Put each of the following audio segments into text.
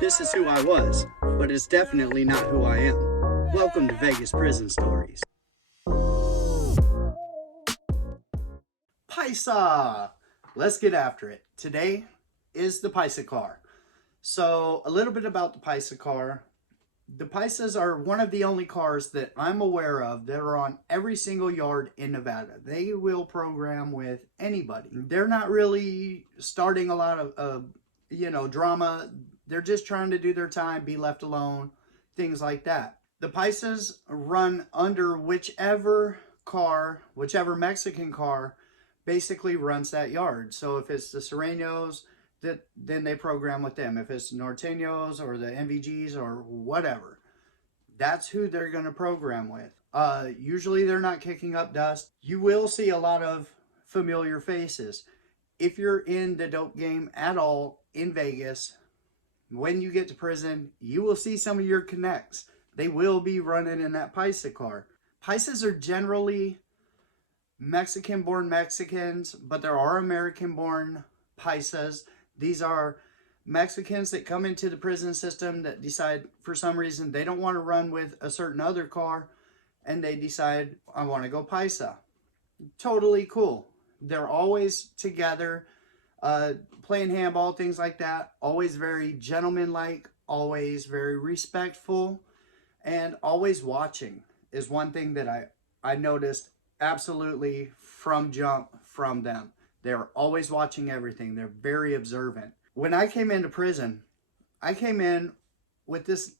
This is who I was, but it's definitely not who I am. Welcome to Vegas Prison Stories. Paisa! Let's get after it. Today is the Paisa Car. So, a little bit about the Paisa Car. The Paisas are one of the only cars that I'm aware of that are on every single yard in Nevada. They will program with anybody. They're not really starting a lot of drama. They're just trying to do their time, be left alone, things like that. The Paisas run under whichever Mexican car basically runs that yard. So if it's the Serenos, then they program with them. If it's Norteños or the MVGs or whatever, that's who they're going to program with. Usually they're not kicking up dust. You will see a lot of familiar faces. If you're in the dope game at all in Vegas, when you get to prison, you will see some of your connects. They will be running in that Paisa car. Paisas are generally Mexican-born Mexicans, but there are American-born Paisas. These are Mexicans that come into the prison system that decide for some reason they don't want to run with a certain other car, and they decide, I want to go Paisa. Totally cool. They're always together, playing handball, things like that. Always very gentlemanlike, always very respectful, and always watching is one thing that I noticed absolutely from jump from them. They're always watching everything. They're very observant. When I came into prison, I came in with this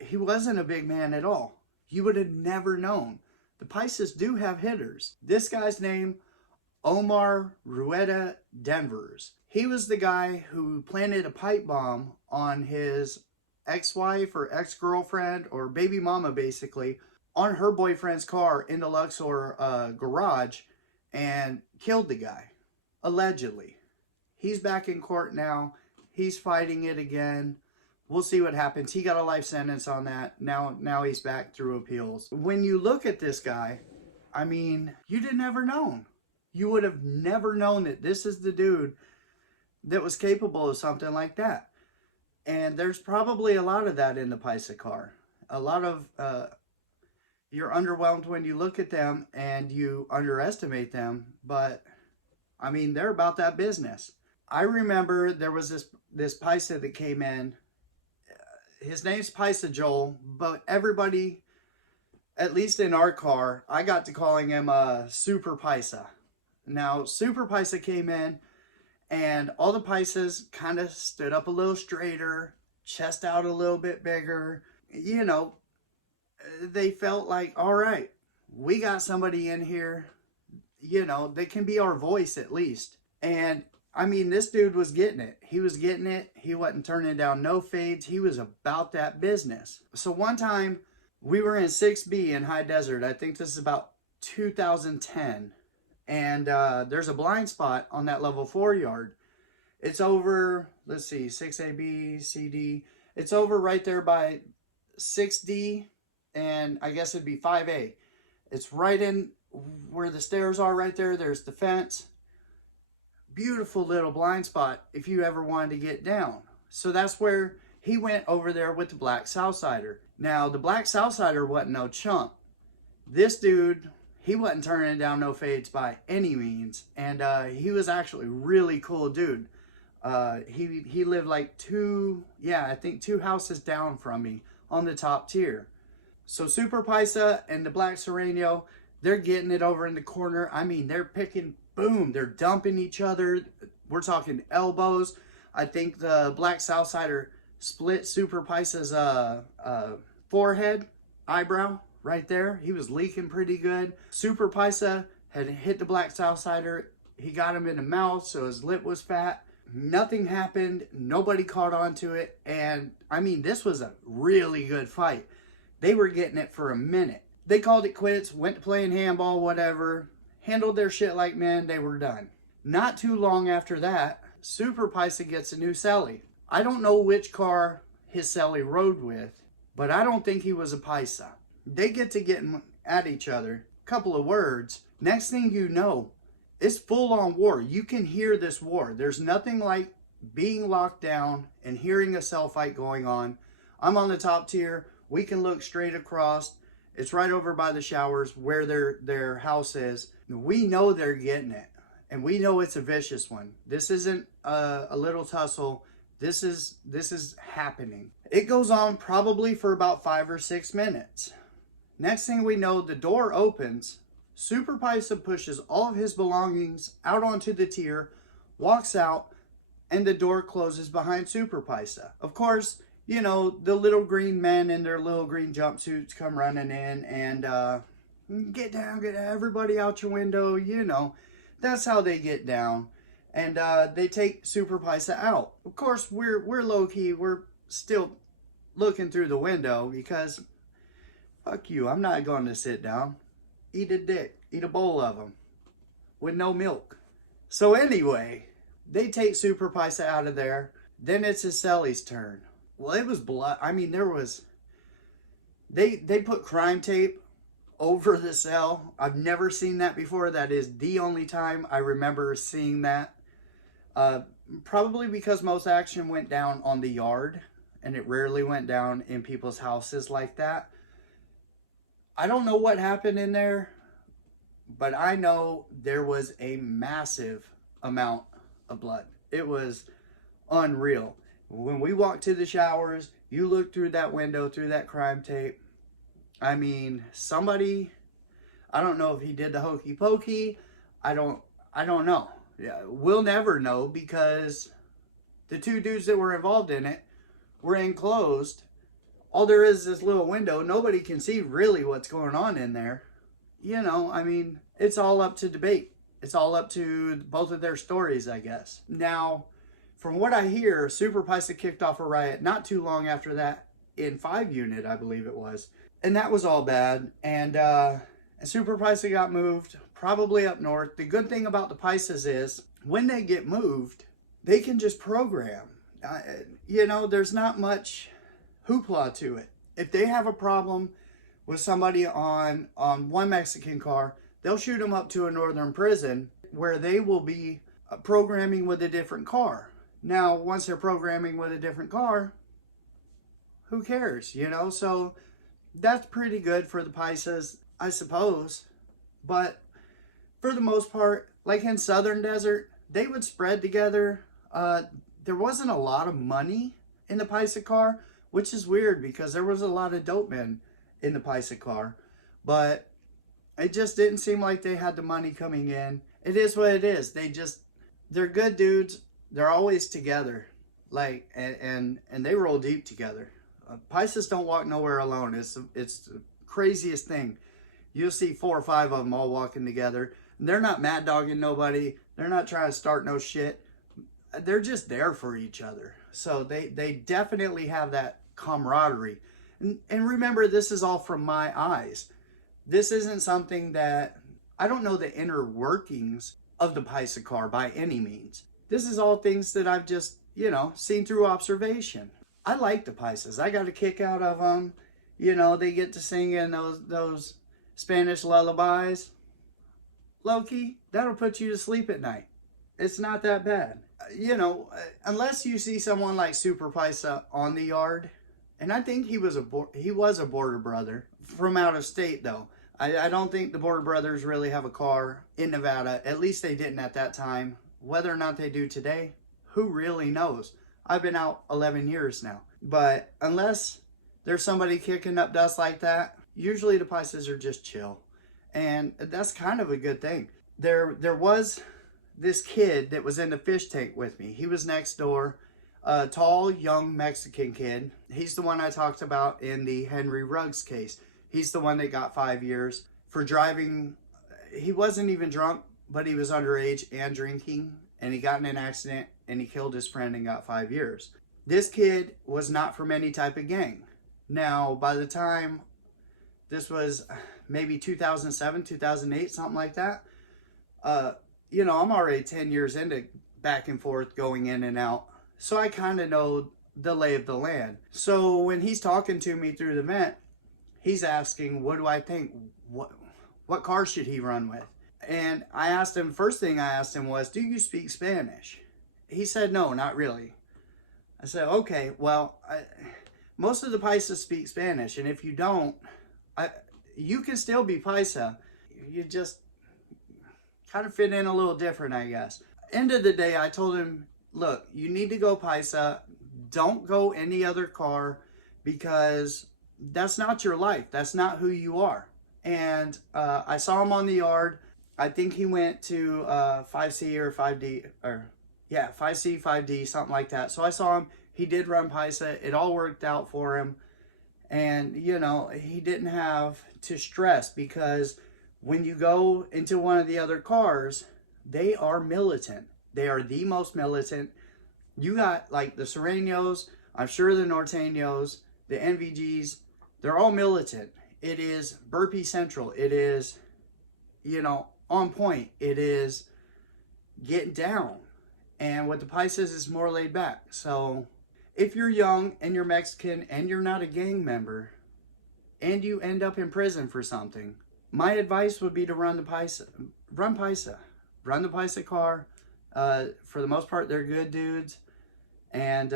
he wasn't a big man at all. You would have never known. The Paisas do have hitters. This guy's name, Omar Rueda Denvers. He was the guy who planted a pipe bomb on his ex-wife or ex-girlfriend or baby mama, basically, on her boyfriend's car in the Luxor garage, and killed the guy, allegedly. He's back in court now. He's fighting it again. We'll see what happens. He got a life sentence on that. Now he's back through appeals. When you look at this guy, you'd have never known. You would have never known that this is the dude that was capable of something like that. And there's probably a lot of that in the Paisa car. A lot of, you're underwhelmed when you look at them and you underestimate them, but they're about that business. I remember there was this Paisa that came in. His name's Paisa Joel, but everybody, at least in our car, I got to calling him Super Paisa. Now, Super Paisa came in, and all the Paisas kind of stood up a little straighter, chest out a little bit bigger. They felt like, all right, we got somebody in here, that can be our voice at least. And this dude was getting it. He was getting it. He wasn't turning down no fades. He was about that business. So one time we were in 6B in High Desert. I think this is about 2010. And there's a blind spot on that level 4 yard. It's over, let's see, 6AB, CD. It's over right there by 6D, and I guess it'd be 5A. It's right in where the stairs are right there. There's the fence. Beautiful little blind spot if you ever wanted to get down. So that's where he went over there with the Black Southsider. Now, the Black Southsider wasn't no chump. This dude, he wasn't turning down no fades by any means. And he was actually a really cool dude. He lived like two houses down from me on the top tier. So Super Paisa and the Black Sereno, they're getting it over in the corner. They're picking, boom, they're dumping each other. We're talking elbows. I think the Black Southsider split Super Paisa's forehead, eyebrow, right there. He was leaking pretty good. Super Paisa had hit the Black Southsider. He got him in the mouth, so his lip was fat. Nothing happened. Nobody caught on to it. And, this was a really good fight. They were getting it for a minute. They called it quits, went to playing handball, whatever. Handled their shit like men. They were done. Not too long after that, Super Paisa gets a new celly. I don't know which car his celly rode with, but I don't think he was a Paisa. They get to getting at each other. Couple of words. Next thing you know, it's full on war. You can hear this war. There's nothing like being locked down and hearing a cell fight going on. I'm on the top tier. We can look straight across. It's right over by the showers where their house is. We know they're getting it, and we know it's a vicious one. This isn't a little tussle. This is happening. It goes on probably for about 5 or 6 minutes. Next thing we know, the door opens. Super Paisa pushes all of his belongings out onto the tier, walks out, and the door closes behind Super Paisa. Of course, you know, the little green men in their little green jumpsuits come running in and get down, get everybody out your window, you know. That's how they get down. And they take Super Paisa out. Of course, we're low-key. We're still looking through the window because, fuck you, I'm not going to sit down. Eat a dick. Eat a bowl of them with no milk. So anyway, they take Super Paisa out of there. Then it's his celly's turn. Well, it was blood. I mean, there was... They put crime tape over the cell. I've never seen that before. That is the only time I remember seeing that. Probably because most action went down on the yard, and it rarely went down in people's houses like that. I don't know what happened in there, but I know there was a massive amount of blood. It was unreal. When we walked to the showers, you look through that window, through that crime tape. I mean, somebody, I don't know if he did the hokey pokey. I don't know. Yeah, we'll never know because the two dudes that were involved in it were enclosed. All there is this little window. Nobody can see really what's going on in there. You know, I mean, it's all up to debate. It's all up to both of their stories, I guess. Now, from what I hear, Super Paisa kicked off a riot not too long after that in 5 Unit, I believe it was. And that was all bad. And Super Paisa got moved, probably up north. The good thing about the Paisas is when they get moved, they can just program. You know, there's not much hoopla to it. If they have a problem with somebody on one Mexican car, they'll shoot them up to a northern prison where they will be programming with a different car. Now, once they're programming with a different car, who cares, you know? So that's pretty good for the Paisas, I suppose. But for the most part, like in Southern Desert, they would spread together. There wasn't a lot of money in the Paisa Car, which is weird because there was a lot of dope men in the Paisa Car. But it just didn't seem like they had the money coming in. It is what it is. They're good dudes. They're always together. Like, and they roll deep together. Paisas don't walk nowhere alone. It's the craziest thing. You'll see 4 or 5 of them all walking together. They're not mad dogging nobody. They're not trying to start no shit. They're just there for each other. So they definitely have that camaraderie. And remember, this is all from my eyes. This isn't something that... I don't know the inner workings of the Paisa Car by any means. This is all things that I've just, you know, seen through observation. I like the Paisas. I got a kick out of them. You know, they get to sing in those Spanish lullabies. Low-key, that'll put you to sleep at night. It's not that bad. You know, unless you see someone like Super Paisa on the yard, and I think he was a border brother from out of state, though. I don't think the border brothers really have a car in Nevada. At least they didn't at that time. Whether or not they do today, who really knows? I've been out 11 years now. But unless there's somebody kicking up dust like that, usually the Paisas are just chill. And that's kind of a good thing. There was this kid that was in the fish tank with me. He was next door. A tall, young Mexican kid. He's the one I talked about in the Henry Ruggs case. He's the one that got 5 years for driving. He wasn't even drunk, but he was underage and drinking. And he got in an accident and he killed his friend and got 5 years. This kid was not from any type of gang. Now, by the time this was maybe 2007, 2008, something like that, you know, I'm already 10 years into back and forth, going in and out. So I kind of know the lay of the land. So when he's talking to me through the vent, he's asking, what do I think? What car should he run with? And I asked him, first thing I asked him was, do you speak Spanish? he said, no, not really. I said, okay, well, most of the Paisa speak Spanish, and if you don't, you can still be Paisa. You just kind of fit in a little different, I guess. End of the day, I told him, look, you need to go Paisa. Don't go any other car, because that's not your life. That's not who you are. And I saw him on the yard. I think he went to 5C or 5D, or yeah, 5C, 5D, something like that. So I saw him. He did run Paisa. It all worked out for him. And, you know, he didn't have to stress, because when you go into one of the other cars, they are militant. They are the most militant. You got like the Serenos, I'm sure the Norteños, the NVGs, they're all militant. It is burpee central. It is, you know, on point. It is getting down. And with the Paisas, it's more laid back. So if you're young and you're Mexican and you're not a gang member and you end up in prison for something, my advice would be to run the Paisa. Run Paisa. Run the Paisa car. For the most part, they're good dudes. And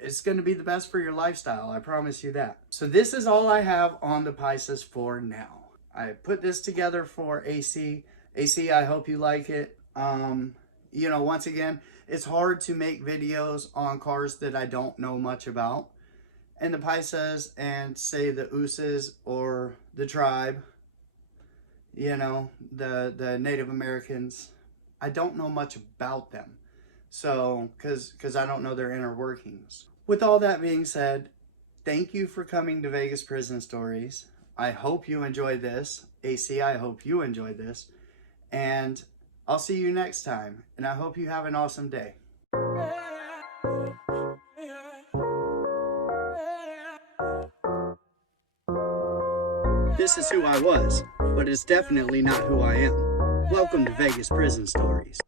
it's going to be the best for your lifestyle. I promise you that. So this is all I have on the Paisas for now. I put this together for AC. AC, I hope you like it. You know, once again, it's hard to make videos on cars that I don't know much about. And the Paisas and say the USAs or the tribe, you know, the Native Americans, I don't know much about them. So, because I don't know their inner workings. With all that being said, thank you for coming to Vegas Prison Stories. I hope you enjoyed this. AC, I hope you enjoyed this. And I'll see you next time. And I hope you have an awesome day. This is who I was, but it's definitely not who I am. Welcome to Vegas Prison Stories.